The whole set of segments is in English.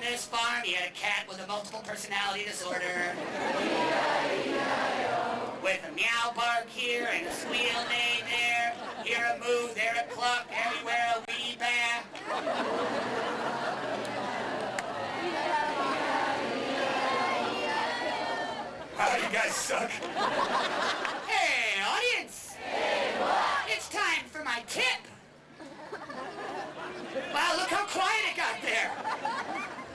on this farm, he had a cat with a multiple personality disorder. With a meow bark here and a squeal neigh there. Here a moo, there a cluck, everywhere a wee bah. Wow, you guys suck. Hey, audience! Hey, what? It's time for my tip. Wow, look how quiet it got there.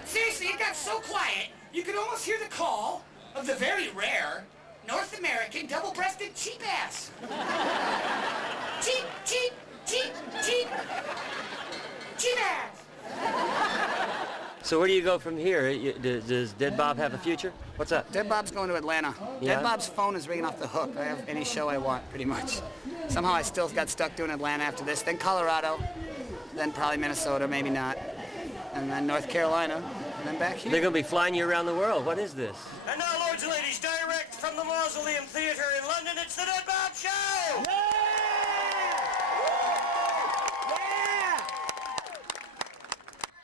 Seriously, it got so quiet, you could almost hear the call of the very rare North American double-breasted cheap ass. Cheap, cheap, cheap, cheap. Cheap ass. So where do you go from here? Does Ded Bob have a future? What's up? Ded Bob's going to Atlanta. Yeah? Ded Bob's phone is ringing off the hook. I have any show I want, pretty much. Somehow I still got stuck doing Atlanta after this, then Colorado, then probably Minnesota, maybe not, and then North Carolina, and then back here. They're going to be flying you around the world. What is this? And now, lords and ladies, direct from the Mausoleum Theatre in London, it's the Ded Bob Show!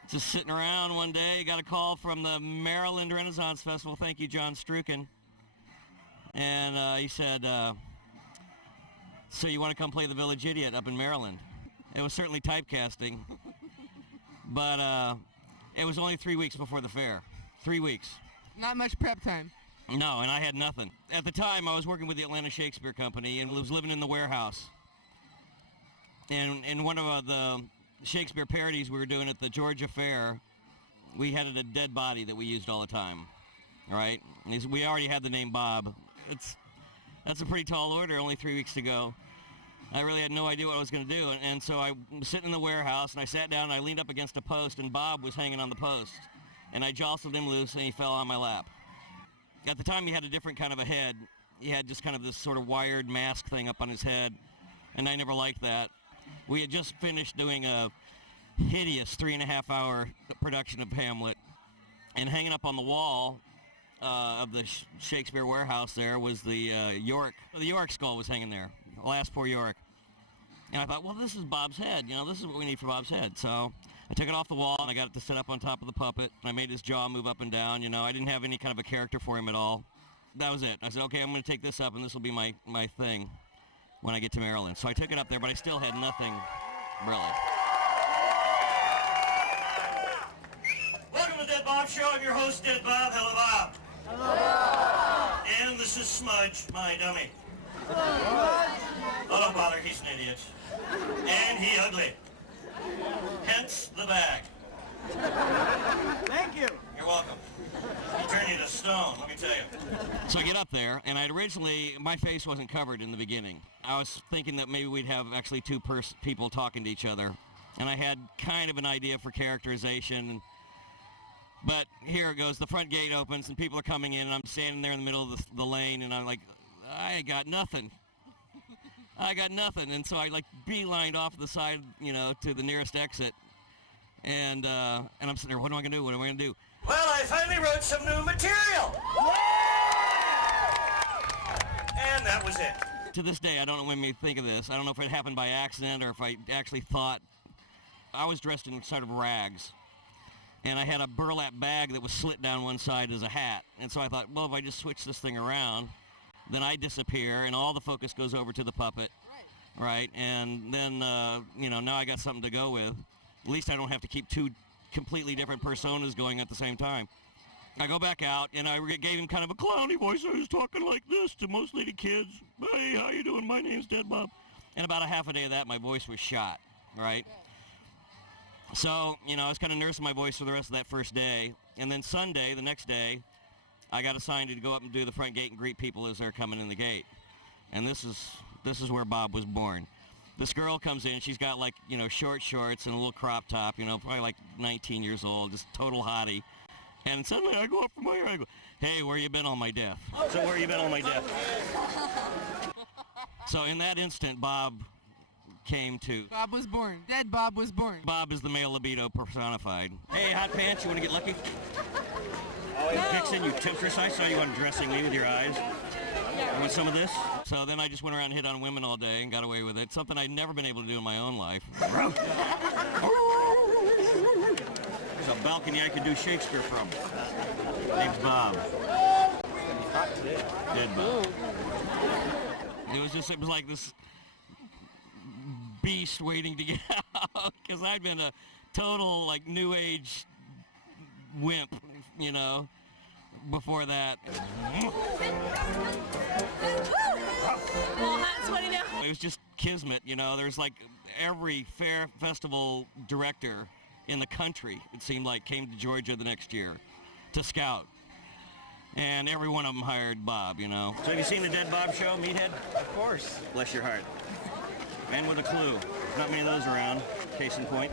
Just sitting around one day, got a call from the Maryland Renaissance Festival. Thank you, John Strukin. And he said, so you want to come play the Village Idiot up in Maryland? It was certainly typecasting, but it was only 3 weeks before the fair. 3 weeks. Not much prep time. No, and I had nothing. At the time, I was working with the Atlanta Shakespeare Company and was living in the warehouse. And in one of the Shakespeare parodies we were doing at the Georgia Fair, we had a dead body that we used all the time, right? We already had the name Bob. That's a pretty tall order, only 3 weeks to go. I really had no idea what I was going to do, and so I was sitting in the warehouse, and I sat down, and I leaned up against a post, and Bob was hanging on the post, and I jostled him loose, and he fell on my lap. At the time, he had a different kind of a head. He had just kind of this sort of wired mask thing up on his head, and I never liked that. We had just finished doing a hideous 3.5-hour production of Hamlet, and hanging up on the wall of the Shakespeare warehouse there was the York. The York skull was hanging there, the last poor York. And I thought, well, this is Bob's head. You know, this is what we need for Bob's head. So I took it off the wall, and I got it to sit up on top of the puppet. And I made his jaw move up and down. You know, I didn't have any kind of a character for him at all. That was it. I said, okay, I'm going to take this up, and this will be my thing when I get to Maryland. So I took it up there, but I still had nothing, really. Welcome to the Ded Bob Show. I'm your host, Ded Bob. Hello, Bob. Hello. And this is Smudge, my dummy. Oh, don't bother, he's an idiot. And he ugly. Hence the bag. Thank you. You're welcome. He turned you to stone, let me tell you. So I get up there, and my face wasn't covered in the beginning. I was thinking that maybe we'd have actually two people talking to each other. And I had kind of an idea for characterization. But here it goes. The front gate opens, and people are coming in, and I'm standing there in the middle of the lane, and I'm like, I got nothing. I got nothing. And so I beelined off the side, you know, to the nearest exit. And I'm sitting there, what am I going to do? What am I going to do? Well, I finally wrote some new material. And that was it. To this day, I don't know what made me think of this. I don't know if it happened by accident or if I actually thought. I was dressed in sort of rags. And I had a burlap bag that was slit down one side as a hat. And so I thought, well, if I just switch this thing around, then I disappear and all the focus goes over to the puppet. Right? And then, you know, now I got something to go with. At least I don't have to keep two completely different personas going at the same time. I go back out, and I gave him kind of a clowny voice. I was talking like this to mostly the kids. Hey, how you doing? My name's Ded Bob. And about a half a day of that, my voice was shot, right? So, you know, I was kind of nursing my voice for the rest of that first day. And then Sunday, the next day, I got assigned to go up and do the front gate and greet people as they're coming in the gate. And this is where Bob was born. This girl comes in, she's got short shorts and a little crop top, probably like 19 years old, just total hottie. And suddenly I go up from my hair, I go, hey, where you been all my death? So where you been all my death? So in that instant, Bob came to. Bob was born. Ded Bob was born. Bob is the male libido personified. Hey, hot pants, you want to get lucky? Oh, no. Vixen, you temptress, I saw you undressing me with your eyes. You want some of this? So then I just went around and hit on women all day and got away with it. Something I'd never been able to do in my own life. There's a balcony I could do Shakespeare from. Name's Bob. Ded Bob. It was like this beast waiting to get out, because I'd been a total, like, new age wimp, you know, before that. It was just kismet, you know. There's like every fair festival director in the country, it seemed like, came to Georgia the next year to scout. And every one of them hired Bob, you know. So have you seen the Ded Bob show, Meathead? Of course. Bless your heart. Man with a clue. Not many of those around. Case in point.